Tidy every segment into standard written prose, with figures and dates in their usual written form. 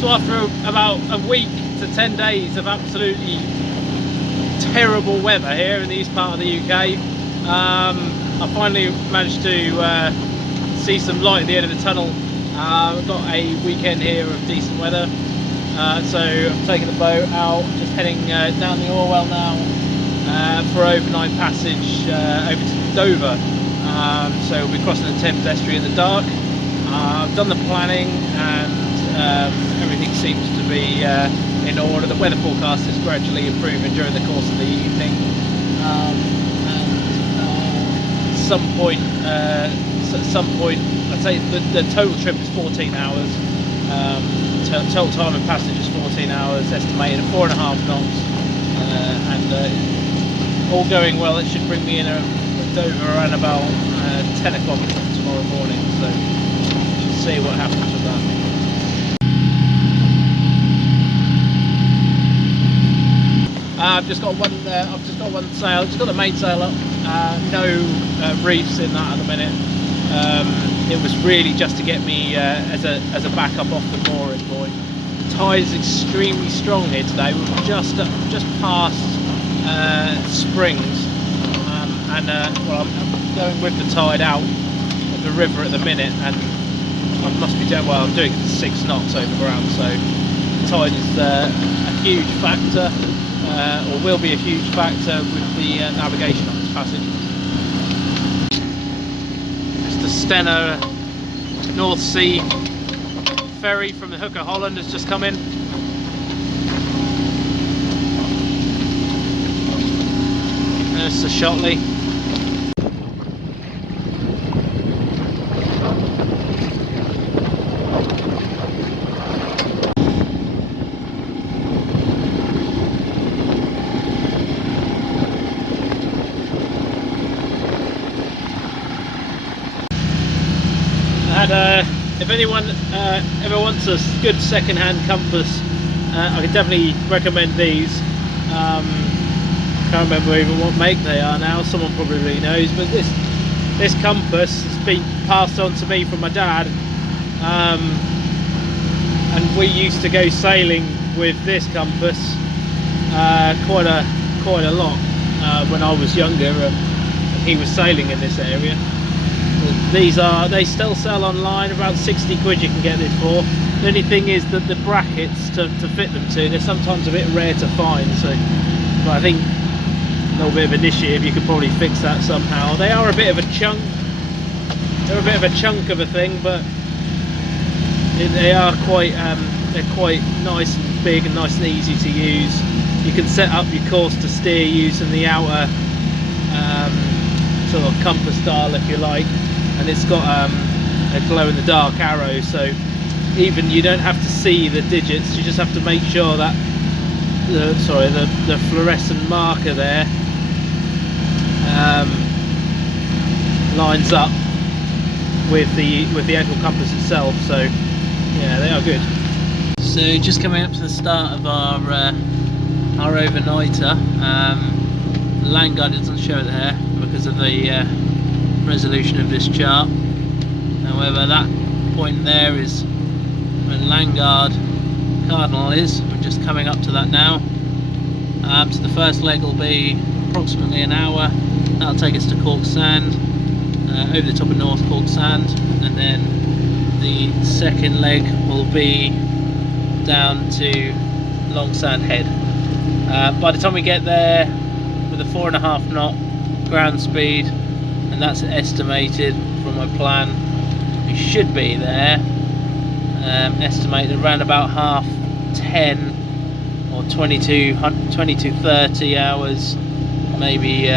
So after about a week to 10 days of absolutely terrible weather here in the east part of the UK, I finally managed to see some light at the end of the tunnel. We've got a weekend here of decent weather, so I'm taking the boat out, just heading down the Orwell now for overnight passage over to Dover. So we'll be crossing the Thames Estuary in the dark. I've done the planning and everything seems to be in order. The weather forecast is gradually improving during the course of the evening, and at some point, I'd say the total trip is 14 hours. Total time of passage is 14 hours, estimated at 4.5 knots, and all going well, it should bring me in at Dover around about 10 o'clock tomorrow morning. So we should see what happens with that. I've just got one sail. Just got the mainsail up. No reefs in that at the minute. It was really just to get me as a backup off the mooring buoy. The tide is extremely strong here today. We're just past Springs, and well, I'm going with the tide out of the river at the minute, and I must be doing well. I'm doing 6 knots over ground, so the tide is a huge factor. Or will be a huge factor with the navigation on this passage. It's the Stena North Sea ferry from the Hook of Holland has just come in. There's the Shotley. And if anyone ever wants a good second-hand compass, I can definitely recommend these. Can't remember even what make they are now. Someone probably knows, but this compass has been passed on to me from my dad, and we used to go sailing with this compass quite a lot when I was younger, and he was sailing in this area. They still sell online, about 60 quid you can get this for. The only thing is that the brackets to fit them to, they're sometimes a bit rare to find, so but I think a little bit of initiative, you could probably fix that somehow. They are a bit of a chunk, they're a bit of a chunk of a thing, but they are they're quite nice and big and nice and easy to use. You can set up your course to steer using the outer sort of compass dial, if you like, and it's got a glow-in-the-dark arrow, so even you don't have to see the digits, you just have to make sure that the fluorescent marker there lines up with the actual compass itself. So yeah, they are good. So just coming up to the start of our overnighter. Land guide doesn't show it there because of the resolution of this chart. However, that point there is where Landguard Cardinal is. We're just coming up to that now. So the first leg will be approximately an hour. That'll take us to Cork Sand, over the top of North Cork Sand, and then the second leg will be down to Long Sand Head. By the time we get there, with a 4.5 knot ground speed, and that's estimated from my plan, we should be there estimated around about 10:30 or 22:30 hours, maybe,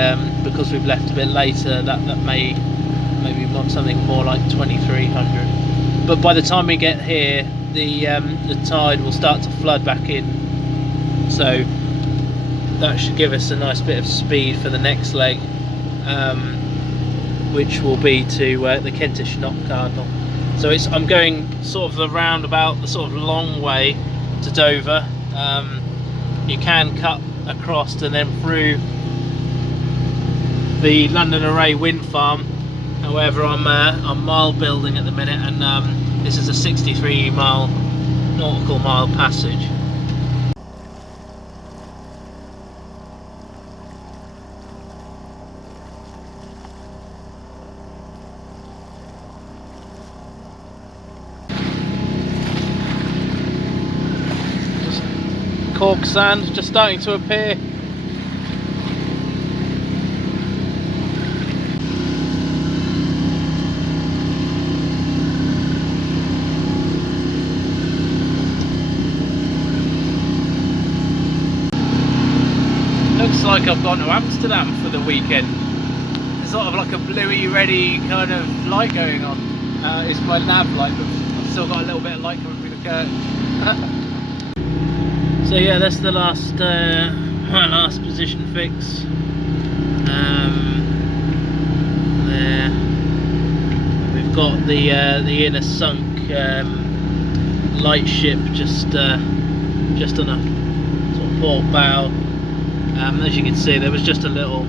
because we've left a bit later, that may maybe something more like 2300. But by the time we get here, the tide will start to flood back in, so that should give us a nice bit of speed for the next leg, which will be to the Kentish Knot Cardinal. So I'm going sort of the roundabout, the sort of long way to Dover. You can cut across and then through the London Array wind farm. However, I'm mile building at the minute, and this is a 63 mile nautical mile passage. Cork sand just starting to appear. Looks like I've gone to Amsterdam for the weekend. It's sort of like a bluey, ready kind of light going on. It's my nav light, but I've still got a little bit of light coming through the curtain. So yeah, that's the last, my last position fix. There, we've got the inner sunk light ship just on a sort of port bow. As you can see, there was just a little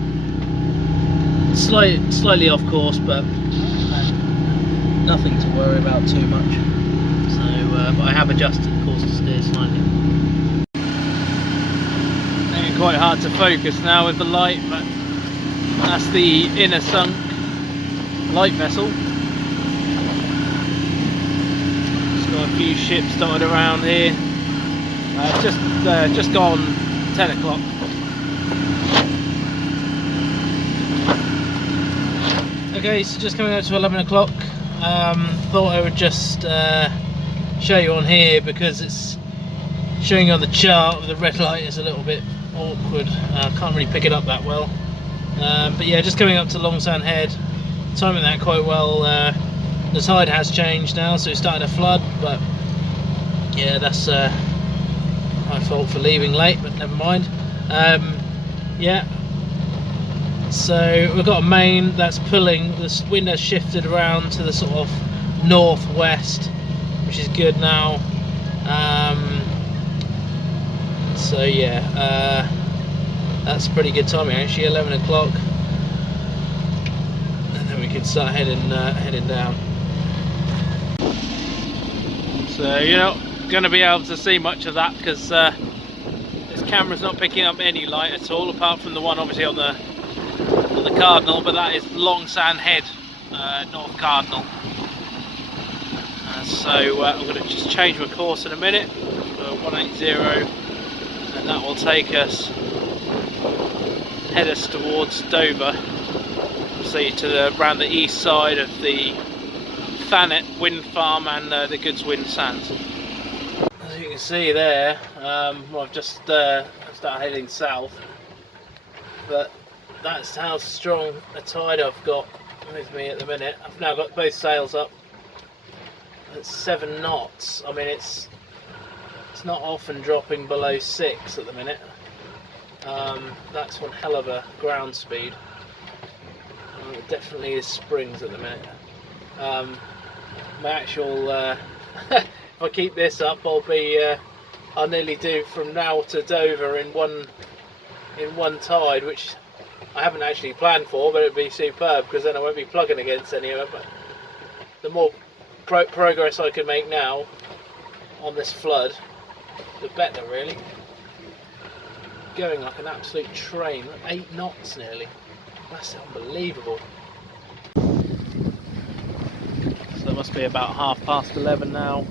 slightly off course, but nothing to worry about too much. So, but I have adjusted the course to steer slightly. Making quite hard to focus now with the light, but that's the inner sunk light vessel. Just got a few ships dotted around here. Just gone 10 o'clock. Okay, so just coming up to 11 o'clock. Thought I would just show you on here, because it's showing you on the chart with the red light is a little bit awkward. Can't really pick it up that well. But yeah, just coming up to Longsand Head, timing that quite well. The tide has changed now, so it's starting to flood, but yeah, that's my fault for leaving late, but never mind. Yeah, so we've got a main that's pulling. The wind has shifted around to the sort of northwest, which is good now. So yeah, that's pretty good timing actually. 11 o'clock, and then we can start heading down. So you're not going to be able to see much of that, because this camera's not picking up any light at all, apart from the one obviously on the Cardinal, but that is Longsand Head, North Cardinal. So I'm going to just change my course in a minute for 180, and that will take us, head us towards Dover, see around the east side of the Thanet wind farm and the Goods Wind Sands. As you can see there, well, I've just started heading south, but that's how strong a tide I've got with me at the minute. I've now got both sails up. It's 7 knots. I mean, it's not often dropping below 6 at the minute. That's one hell of a ground speed. It definitely is springs at the minute. My actual if I keep this up, I'll nearly do from now to Dover in one tide, which I haven't actually planned for, but it'd be superb, because then I won't be plugging against any of it. But the more progress I can make now on this flood, the better, really. Going like an absolute train, 8 knots nearly. That's unbelievable. So it must be about 11:30 now.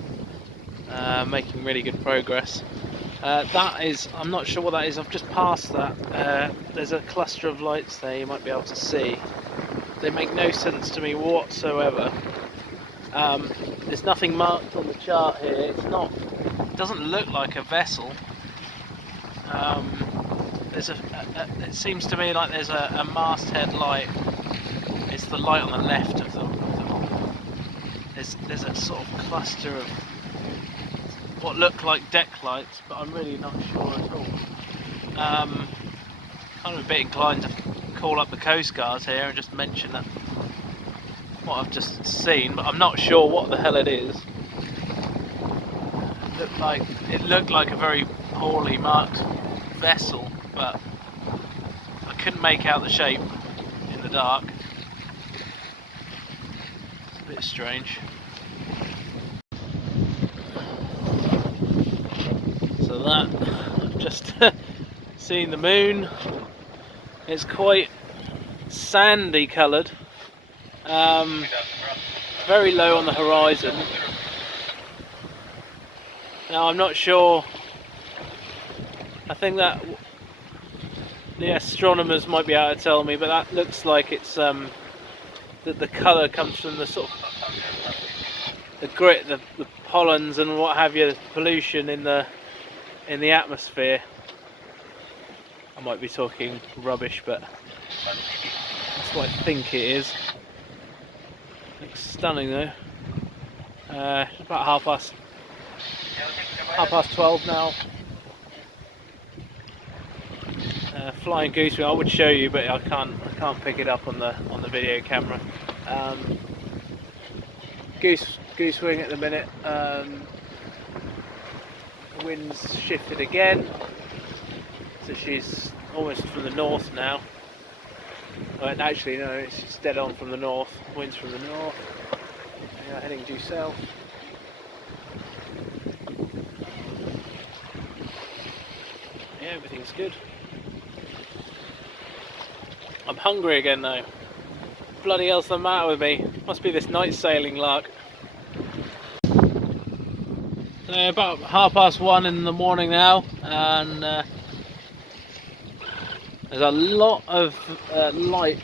Making really good progress. That is, I'm not sure what that is. I've just passed that. There's a cluster of lights there you might be able to see. They make no sense to me whatsoever. There's nothing marked on the chart here. It doesn't look like a vessel. It seems to me like there's a masthead light. It's the light on the left of them. There's a sort of cluster of what look like deck lights, but I'm really not sure at all. Kind of a bit inclined to call up the Coast Guard here and just mention that what I've just seen, but I'm not sure what the hell it is. It looked like a very poorly marked vessel, but I couldn't make out the shape in the dark. It's a bit strange. that. I've just seen the moon. It's quite sandy coloured, very low on the horizon. Now I'm not sure, I think that the astronomers might be able to tell me, but that looks like it's that the colour comes from the sort of the grit, the pollens and what have you, the pollution in the atmosphere. I might be talking rubbish, but that's what I think it is. Looks stunning though. It's about half past 12 now. Flying goose wing. I would show you, but I can't pick it up on the video camera. Goose wing at the minute. The wind's shifted again, so she's almost from the north now. Well, actually no, it's dead on from the north. Winds from the north. Yeah, heading due south. Yeah, everything's good. I'm hungry again though. Bloody hell's the matter with me? Must be this night sailing lark. So about 1:30 in the morning now, and there's a lot of light.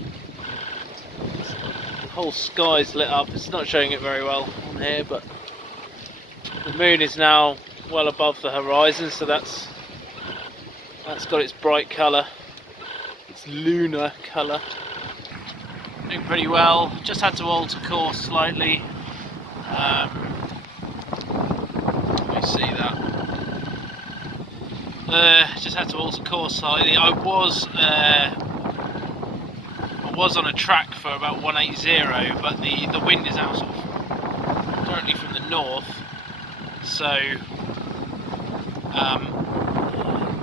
The whole sky's lit up. It's not showing it very well on here, but the moon is now well above the horizon, so that's got its bright colour, its lunar colour. Doing pretty well. Just had to alter course slightly. Let me see that. Just had to alter course slightly. I was on a track for about 180, but the wind is now sort of currently from the north, so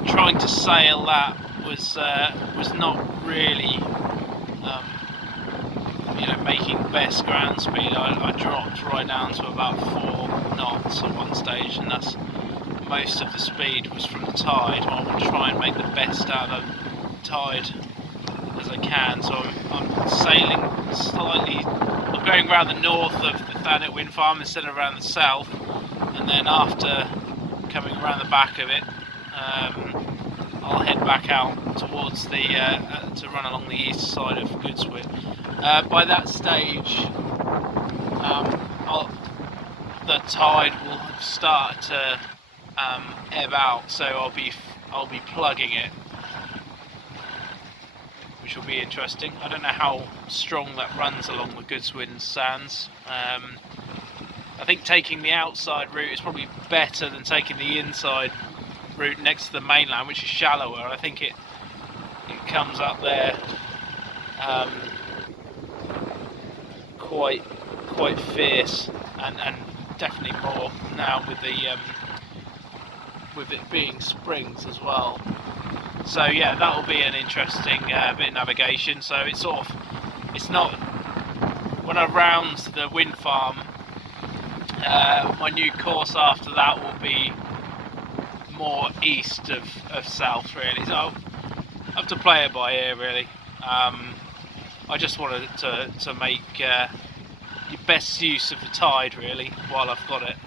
trying to sail that was not really making best ground speed. I dropped right down to about 4 knots at one stage, and that's most of the speed was from the tide. I want to try and make the best out of the tide as I can, so I'm sailing slightly. I'm going around the north of the Thames wind farm instead of around the south, and then after coming around the back of it, I'll head back out towards the to run along the east side of Goodswin. By that stage, the tide will have started to ebb out, so I'll be plugging it, which will be interesting. I don't know how strong that runs along the Goodswin sands. I think taking the outside route is probably better than taking the inside route next to the mainland, which is shallower. I think it comes up there quite fierce, and definitely more now with it being springs as well. So yeah, that'll be an interesting bit of navigation. So it's not, when I round the wind farm, my new course after that will be more east of south, really. So I'll have to play it by ear, really. I just wanted to make the best use of the tide, really, while I've got it,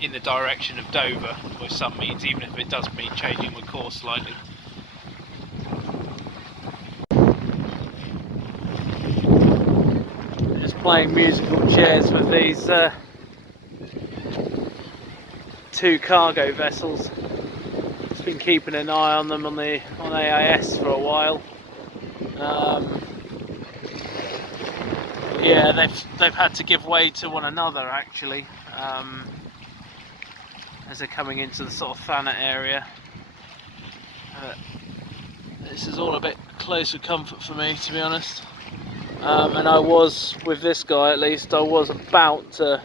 in the direction of Dover, by some means, even if it does mean changing my course slightly. Just playing musical chairs with these 2 cargo vessels. Just been keeping an eye on them on AIS for a while. Yeah, they've had to give way to one another, actually, as they're coming into the sort of Thanet area. This is all a bit closer comfort for me, to be honest. And I was, with this guy at least, I was about to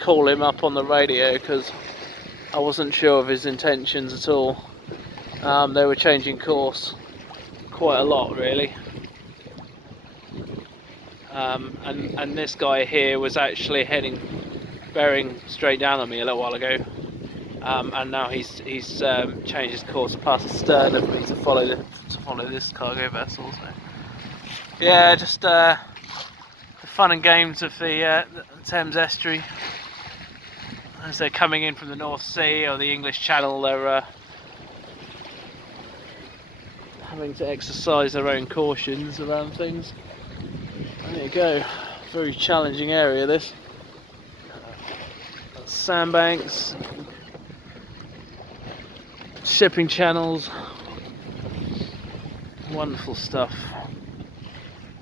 call him up on the radio because I wasn't sure of his intentions at all. They were changing course quite a lot, really. And this guy here was actually bearing straight down on me a little while ago. and now he's changed his course past the stern of me to follow this cargo vessel. So yeah, just the fun and games of the Thames Estuary. As they're coming in from the North Sea or the English Channel, they're having to exercise their own cautions around things. There you go, very challenging area this. Sandbanks, shipping channels, wonderful stuff.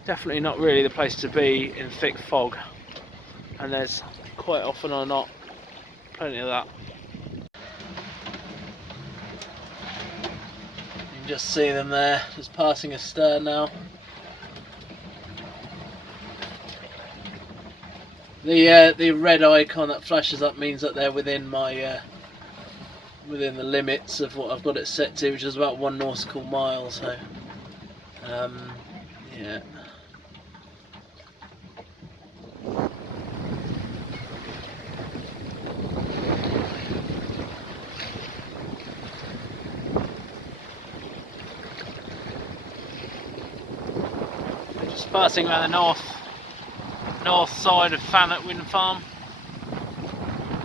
Definitely not really the place to be in thick fog, and there's quite often or not plenty of that. You can just see them there, just passing astern now. The red icon that flashes up means that they're within my within the limits of what I've got it set to, which is about 1 nautical mile. So yeah. Just passing around the north side of Thanet wind farm.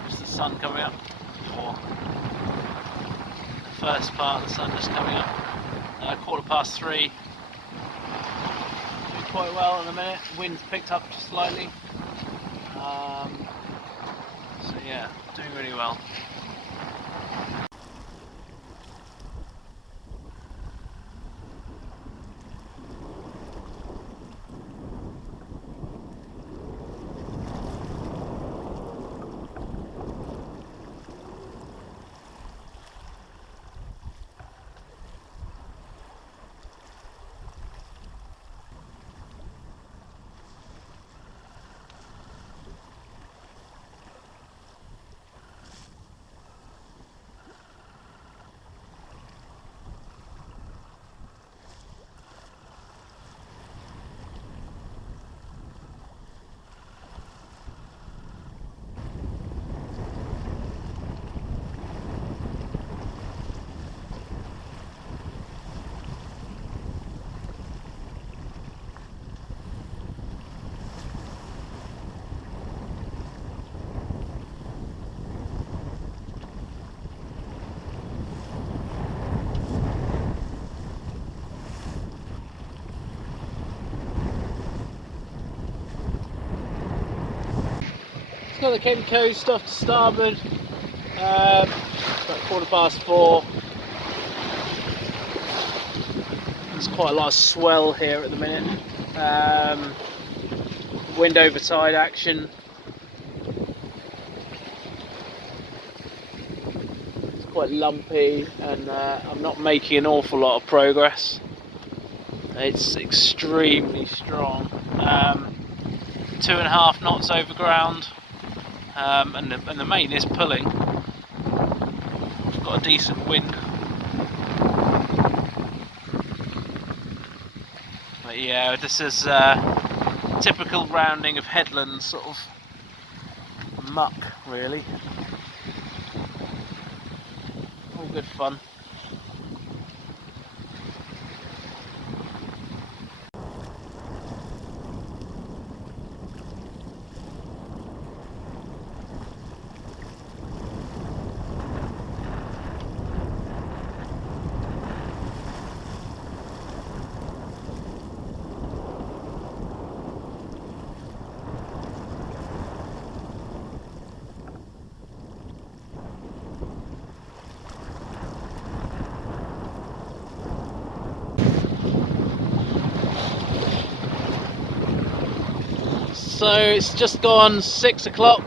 Just the sun coming up, or the first part of the sun just coming up. 3:15. Doing quite well at the minute. Wind's picked up just slightly. So yeah, doing really well. It's got the Kent coast off to starboard. About 4:15. There's quite a lot of swell here at the minute. Wind over tide action. It's quite lumpy, and I'm not making an awful lot of progress. It's extremely strong. 2.5 knots over ground. And the main is pulling. We've got a decent wind. But yeah, this is typical rounding of headlands, sort of muck really. All good fun. So it's just gone 6 o'clock.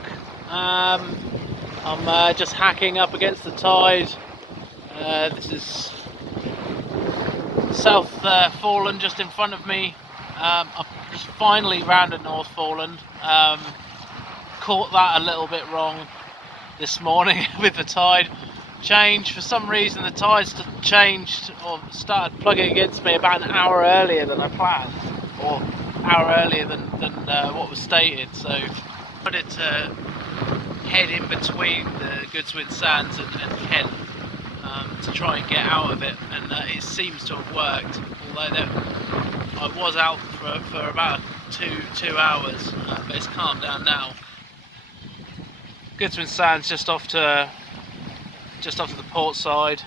I'm just hacking up against the tide. This is South Foreland just in front of me. I've just finally rounded North Foreland. Caught that a little bit wrong this morning with the tide change. For some reason the tides changed or started plugging against me about an hour earlier than I planned, or hour earlier than what was stated. So I put it to head in between the Goodswin Sands and Kent to try and get out of it, and it seems to have worked, although I was out for about two hours, but it's calmed down now. Goodswin Sands just off to the port side,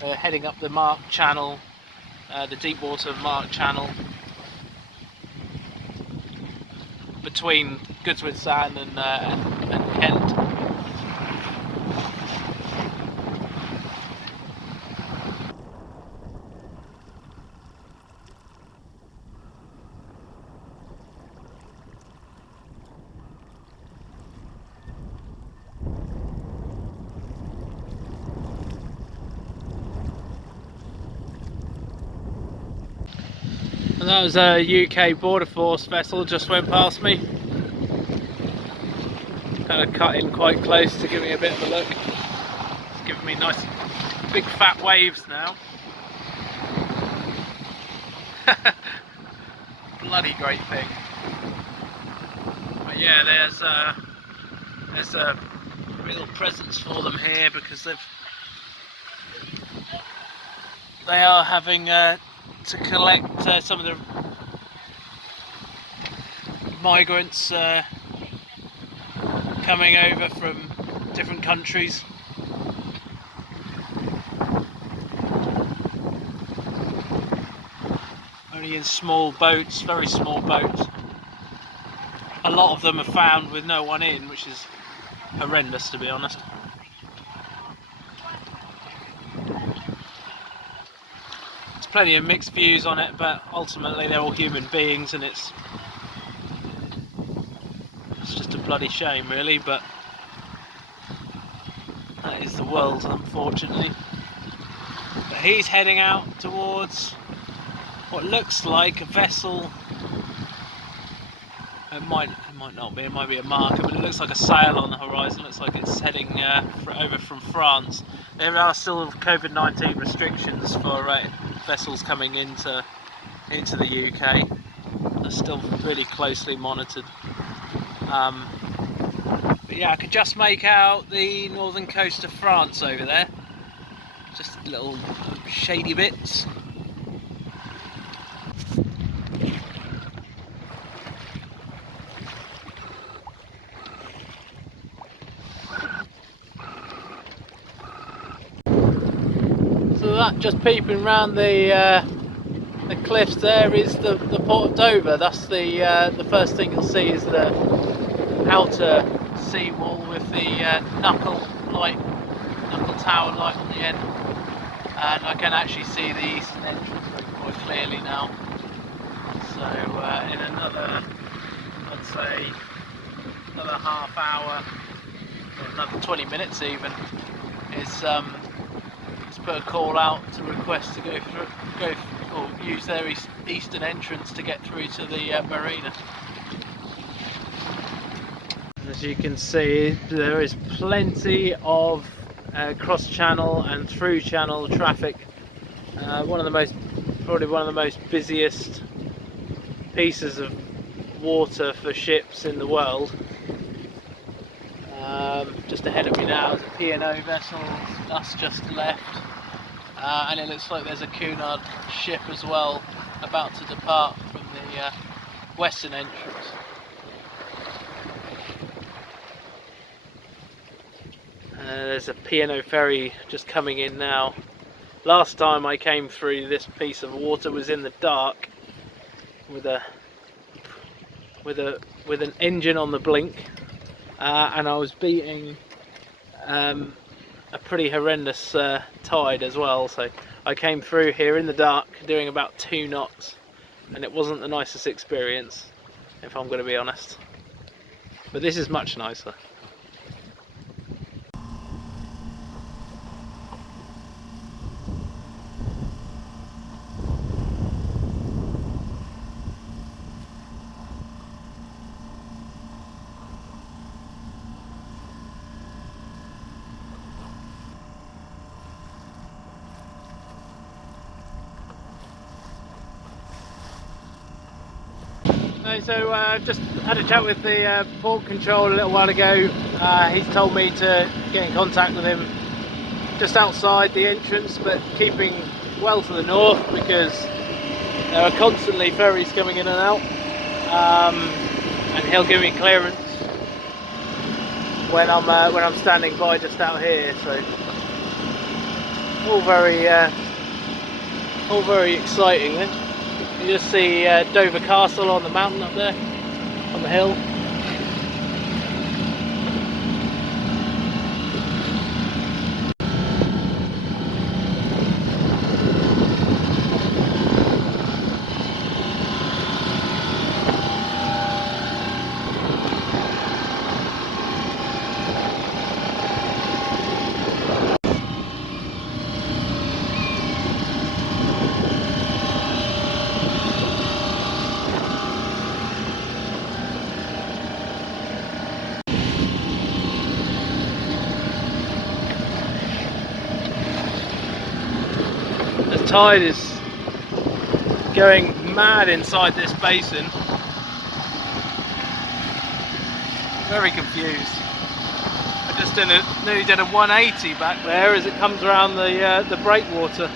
heading up the Mark Channel, the deep water Mark Channel, between Goodswin Sand and Kent. And that was a UK Border Force vessel just went past me. Kind of cut in quite close to give me a bit of a look. It's giving me nice big fat waves now. Bloody great thing. But yeah, there's a real presence for them here, because they are having to collect some of the migrants coming over from different countries. Only in small boats, very small boats. A lot of them are found with no one in, which is horrendous, to be honest. Plenty of mixed views on it, but ultimately they're all human beings, and it's just a bloody shame, really, but that is the world, unfortunately. But he's heading out towards what looks like a vessel. It might not be, it might be a marker, but it looks like a sail on the horizon. It looks like it's heading over from France. There are still COVID-19 restrictions for vessels coming into the UK. They're still really closely monitored. But yeah, I could just make out the northern coast of France over there. Just little shady bits. So that, just peeping around the cliffs there, is the port of Dover. That's the first thing you'll see is the outer seawall with the knuckle tower light on the end, and I can actually see the eastern entrance quite clearly now. So in another, I'd say another half hour, another 20 minutes even, it's put a call out to request to go or use their eastern entrance to get through to the marina. As you can see, there is plenty of cross-channel and through-channel traffic. Probably one of the most busiest pieces of water for ships in the world. Just ahead of me now is a P&O vessel that's just left, and it looks like there's a Cunard ship as well about to depart from the western entrance. There's a P&O ferry just coming in now. Last time I came through this piece of water was in the dark with an engine on the blink, and I was beating a pretty horrendous tide as well, so I came through here in the dark doing about 2 knots, and it wasn't the nicest experience, if I'm going to be honest, but this is much nicer. So I've just had a chat with the port control a little while ago. He's told me to get in contact with him just outside the entrance, but keeping well to the north, because there are constantly ferries coming in and out, and he'll give me clearance when I'm standing by just out here. So all very exciting then. You just see Dover Castle on the mountain up there, on the hill. The tide is going mad inside this basin. Very confused. I just nearly did a 180 back there as it comes around the breakwater.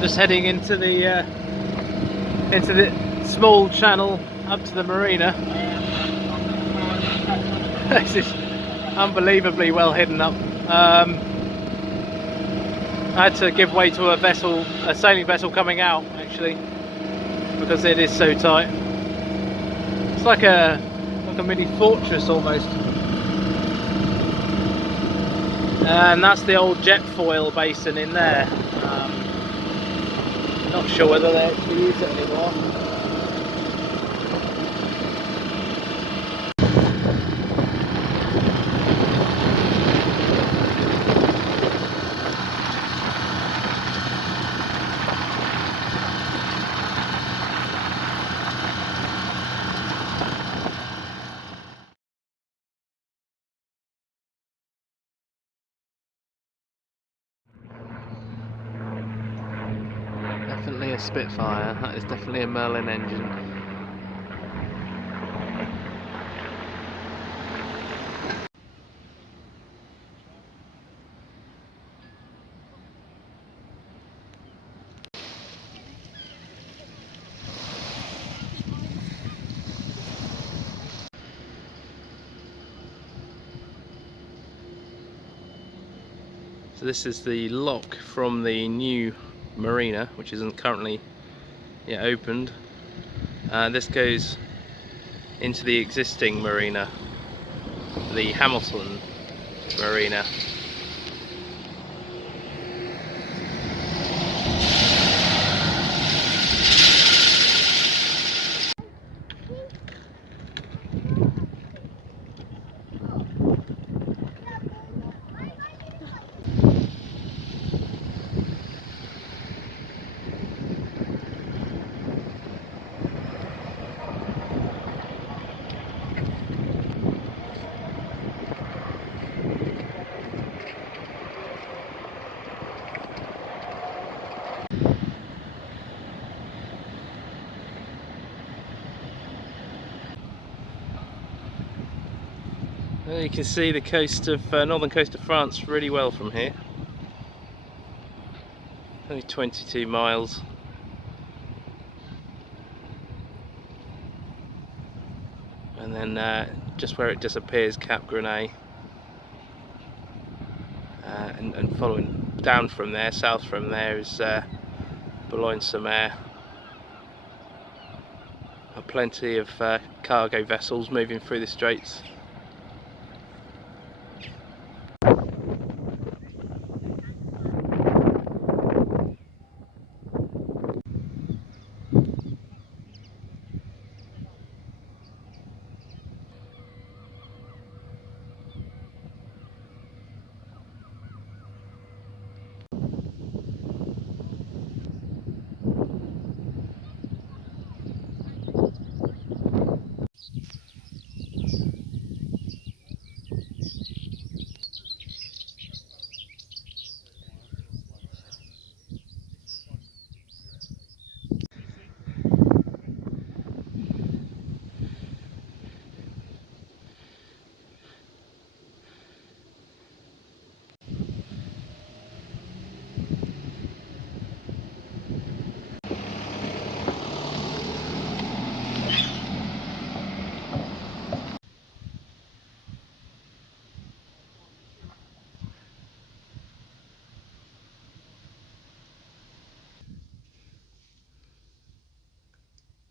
Just heading into the small channel up to the marina. This is unbelievably well hidden up. I had to give way to a sailing vessel coming out actually, because it is so tight. It's like a mini fortress almost. And that's the old jet foil basin in there. Not sure whether they actually use it anymore. Definitely a Spitfire. That is definitely a Merlin engine. So this is the lock from the new marina, which isn't currently yet opened. This goes into the existing marina, the Hamilton marina. You can see the coast of northern coast of France really well from here. Only 22 miles. And then just where it disappears, Cap Grenay, and following down from there, south from there, is Boulogne-sur-Mer. Plenty of cargo vessels moving through the straits.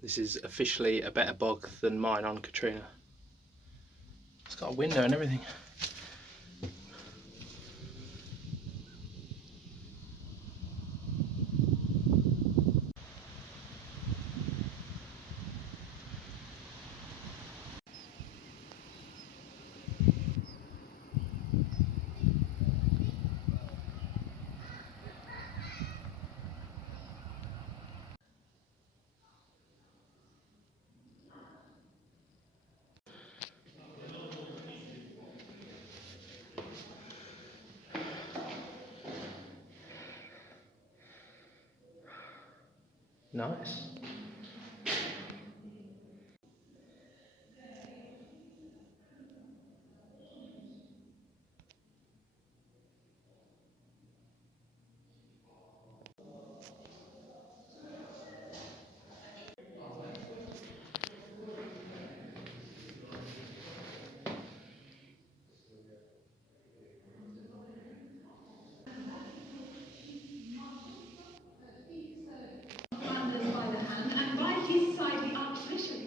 This is officially a better bog than mine on Katrina. It's got a window and everything. Nice. By the hand, and by his side the Archbishop.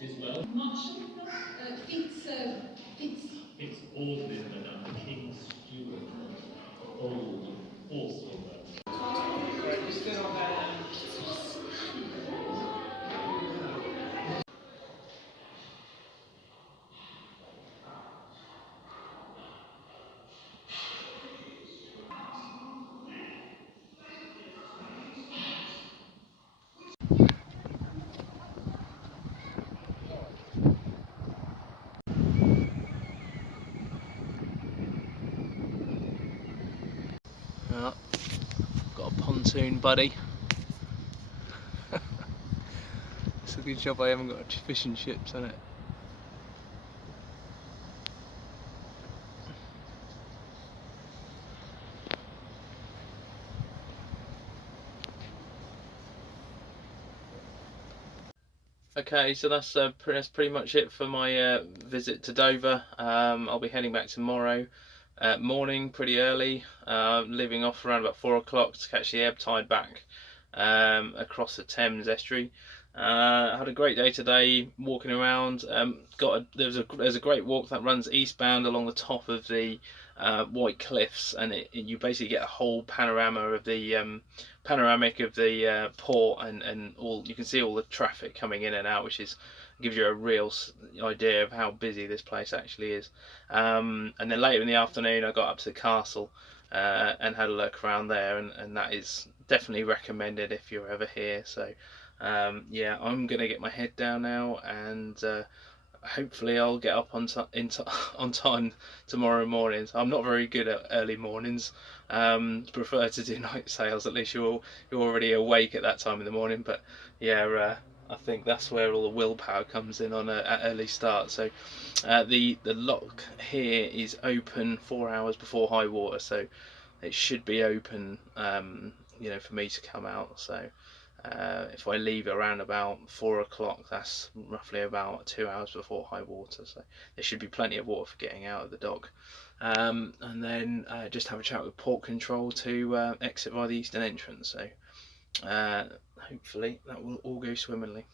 Tis well. Marshal? It's ordinary, madam, the King's steward. Old, forceful man. Well, got a pontoon buddy. It's a good job I haven't got fishing ships on it. Okay, so that's pretty much it for my visit to Dover. I'll be heading back tomorrow morning, pretty early, leaving off around about 4 o'clock to catch the ebb tide back across the Thames Estuary. I had a great day today walking around. There's a great walk that runs eastbound along the top of the White Cliffs, and you basically get a whole panoramic of the port, and all you can see all the traffic coming in and out, which gives you a real idea of how busy this place actually is. And then later in the afternoon, I got up to the castle and had a look around there, and that is definitely recommended if you're ever here. So yeah, I'm gonna get my head down now, and hopefully I'll get up on time tomorrow morning. So I'm not very good at early mornings. Prefer to do night sails. At least you're already awake at that time in the morning. But yeah, I think that's where all the willpower comes in on an early start. So the lock here is open 4 hours before high water, so it should be open, for me to come out. So if I leave around about 4 o'clock, that's roughly about 2 hours before high water, so there should be plenty of water for getting out of the dock. And then just have a chat with port control to exit by the eastern entrance. So hopefully that will all go swimmingly.